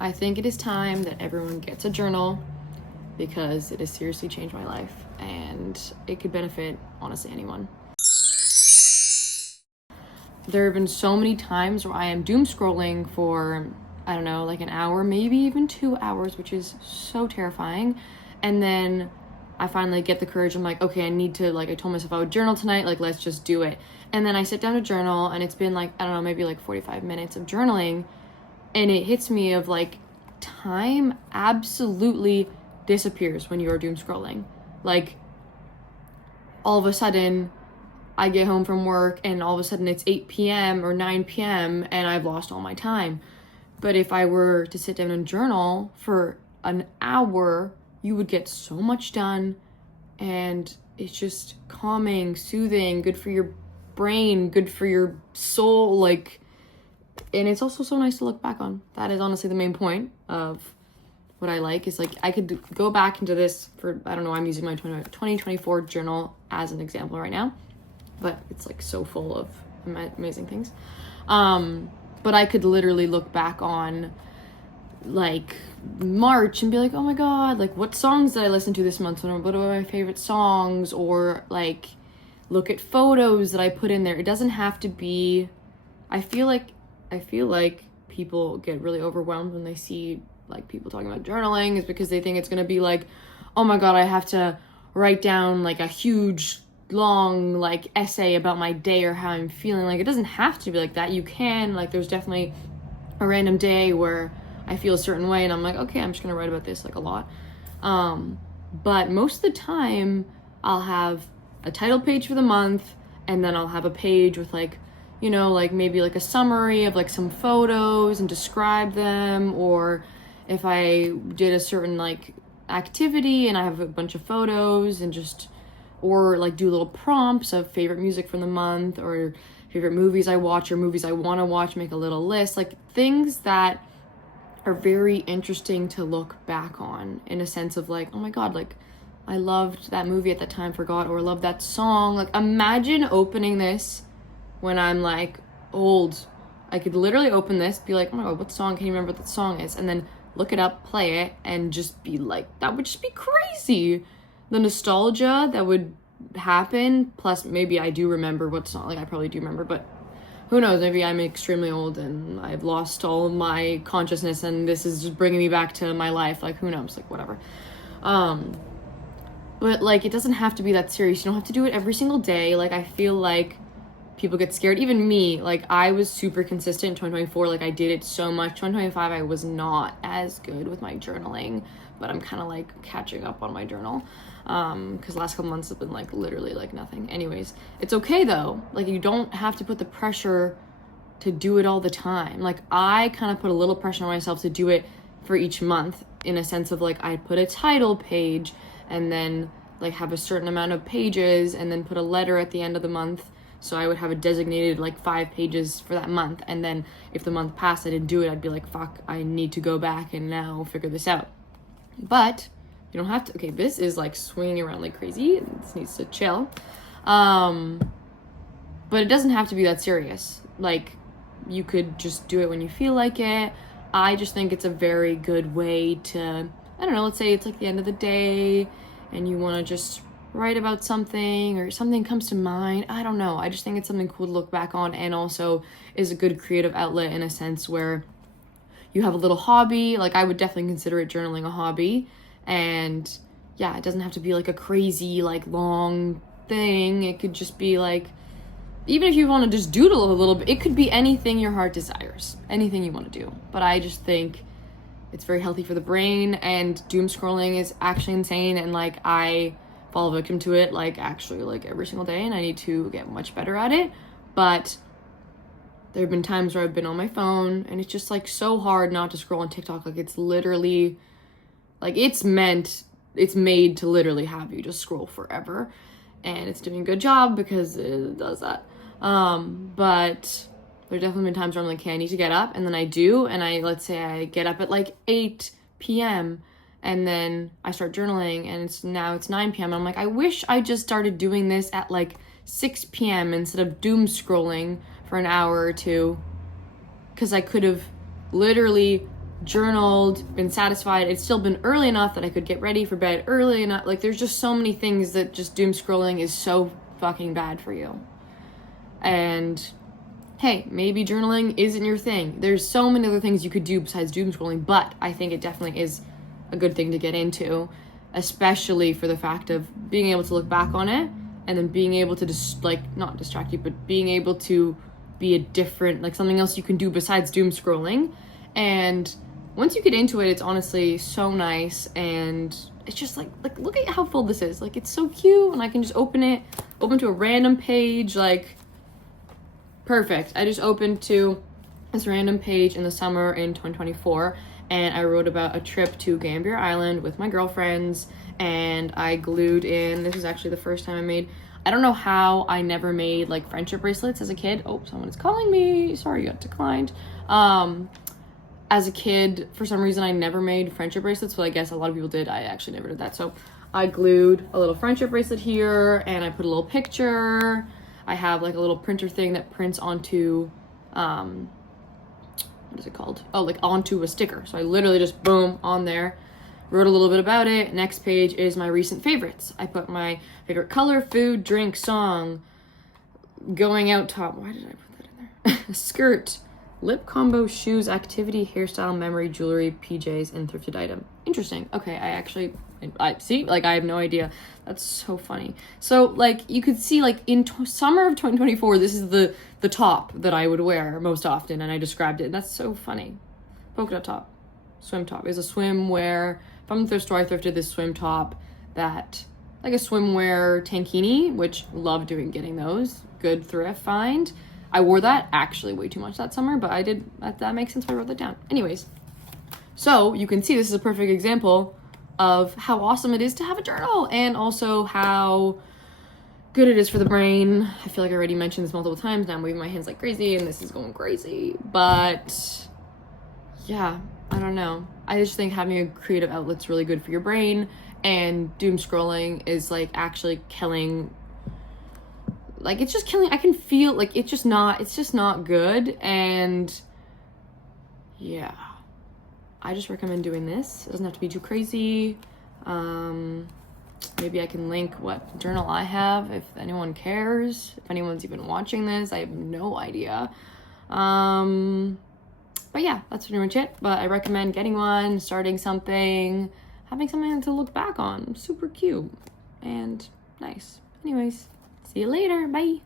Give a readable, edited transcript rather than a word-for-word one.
I think it is time that everyone gets a journal because it has seriously changed my life and it could benefit, honestly, anyone. There have been so many times where I am doom scrolling for, I don't know, like an hour, maybe even 2 hours, which is so terrifying. And then I finally get the courage. I'm like, okay, I need to, like, I told myself I would journal tonight, like, let's just do it. And then I sit down to journal, and it's been like, I don't know, maybe like 45 minutes of journaling. And it hits me of like, time absolutely disappears when you're doom scrolling. Like, all of a sudden, I get home from work and all of a sudden it's 8 p.m. or 9 p.m. and I've lost all my time. But if I were to sit down and journal for an hour, you would get so much done, and it's just calming, soothing, good for your brain, good for your soul, like, and it's also so nice to look back on. That is honestly the main point of what I like, is like I could go back into this for, I don't know, I'm using my 2024 journal as an example right now, but it's like so full of amazing things. But I could literally look back on like March and be like, oh my god, like what songs did I listen to this month? What are my favorite songs? Or like look at photos that I put in there. It doesn't have to be, I feel like people get really overwhelmed when they see like people talking about journaling, is because they think it's gonna be like, oh my god, I have to write down like a huge long like essay about my day or how I'm feeling. Like, it doesn't have to be like that. You can, like, there's definitely a random day where I feel a certain way and I'm like, okay, I'm just gonna write about this like a lot. But most of the time I'll have a title page for the month, and then I'll have a page with like, you know, like maybe like a summary of like some photos and describe them, or if I did a certain like activity and I have a bunch of photos and just, or like do little prompts of favorite music from the month or favorite movies I watch or movies I want to watch, make a little list, like things that are very interesting to look back on, in a sense of like, oh my god, like I loved that movie at that time, forgot, or loved that song. Like, imagine opening this when I'm like old. I could literally open this, be like, oh my god, what song, can you remember what that song is? And then look it up, play it, and just be like, that would just be crazy. The nostalgia that would happen, plus maybe I do remember what song, like I probably do remember, but who knows, maybe I'm extremely old and I've lost all of my consciousness and this is just bringing me back to my life, like who knows, like whatever. But like, it doesn't have to be that serious. You don't have to do it every single day. Like, I feel like people get scared, even me. Like, I was super consistent in 2024, like I did it so much. 2025 I was not as good with my journaling, but I'm kind of like catching up on my journal, because last couple months have been like literally like nothing. Anyways, it's okay though. Like, you don't have to put the pressure to do it all the time. Like, I kind of put a little pressure on myself to do it for each month, in a sense of like, I put a title page and then like have a certain amount of pages and then put a letter at the end of the month. So I would have a designated like 5 pages for that month. And then if the month passed, I didn't do it, I'd be like, fuck, I need to go back and now figure this out. But you don't have to. Okay, this is like swinging around like crazy. This needs to chill. But it doesn't have to be that serious. Like, you could just do it when you feel like it. I just think it's a very good way to, I don't know, let's say it's like the end of the day and you want to just write about something or something comes to mind. I don't know. I just think it's something cool to look back on, and also is a good creative outlet in a sense where you have a little hobby. Like, I would definitely consider it, journaling, a hobby. And yeah, it doesn't have to be like a crazy, like long thing. It could just be like, even if you want to just doodle a little bit, it could be anything your heart desires, anything you want to do. But I just think it's very healthy for the brain, and doom scrolling is actually insane, and like I fall victim to it like actually like every single day, and I need to get much better at it. But there have been times where I've been on my phone and it's just like so hard not to scroll on TikTok. Like, it's literally like, it's made to literally have you just scroll forever, and it's doing a good job because it does that. But there's definitely been times where I'm like, okay, I need to get up, and then I do, and let's say I get up at like 8 p.m. and then I start journaling, and it's 9 p.m. and I'm like, I wish I just started doing this at like 6 p.m. instead of doom scrolling for an hour or two, because I could have literally journaled, been satisfied. It's still been early enough that I could get ready for bed early enough. Like, there's just so many things that just doom scrolling is so fucking bad for you. And hey, maybe journaling isn't your thing. There's so many other things you could do besides doom scrolling, but I think it definitely is a good thing to get into, especially for the fact of being able to look back on it and then being able to just not distract you, but being able to be a different, like something else you can do besides doom scrolling. And once you get into it, it's honestly so nice. And it's just like look at how full this is. Like, it's so cute, and I can just open to a random page. Like, perfect. I just opened to this random page in the summer in 2024, and I wrote about a trip to Gambier Island with my girlfriends, and I glued in, this is actually the first time I don't know how I never made like friendship bracelets as a kid. Oh, someone is calling me. Sorry, you got declined. As a kid, for some reason, I never made friendship bracelets. Well, I guess a lot of people did. I actually never did that. So I glued a little friendship bracelet here, and I put a little picture. I have like a little printer thing that prints onto, what is it called? Oh, like onto a sticker. So I literally just boom on there, wrote a little bit about it. Next page is my recent favorites. I put my favorite color, food, drink, song, going out top. Why did I put that in there? Skirt, lip combo, shoes, activity, hairstyle, memory, jewelry, PJs, and thrifted item. Interesting. Okay, I see, like, I have no idea. That's so funny. So, like, you could see, like, in summer of 2024, this is the top that I would wear most often, and I described it, and that's so funny. Polka dot top, swim top. It's a swimwear. From the thrift store, I thrifted this swim top that, like a swimwear tankini, which love getting those. Good thrift find. I wore that actually way too much that summer, but I did, that makes sense why I wrote that down. Anyways, so you can see this is a perfect example of how awesome it is to have a journal, and also how good it is for the brain. I feel like I already mentioned this multiple times. Now I'm waving my hands like crazy, and this is going crazy. But yeah, I don't know. I just think having a creative outlet's really good for your brain, and doom scrolling is like actually killing. Like, it's just killing. I can feel like it's just not good. And yeah, I just recommend doing this. It doesn't have to be too crazy. Maybe I can link what journal I have if anyone cares. If anyone's even watching this, I have no idea. But yeah, that's pretty much it. But I recommend getting one, starting something, having something to look back on. Super cute and nice. Anyways, see you later. Bye.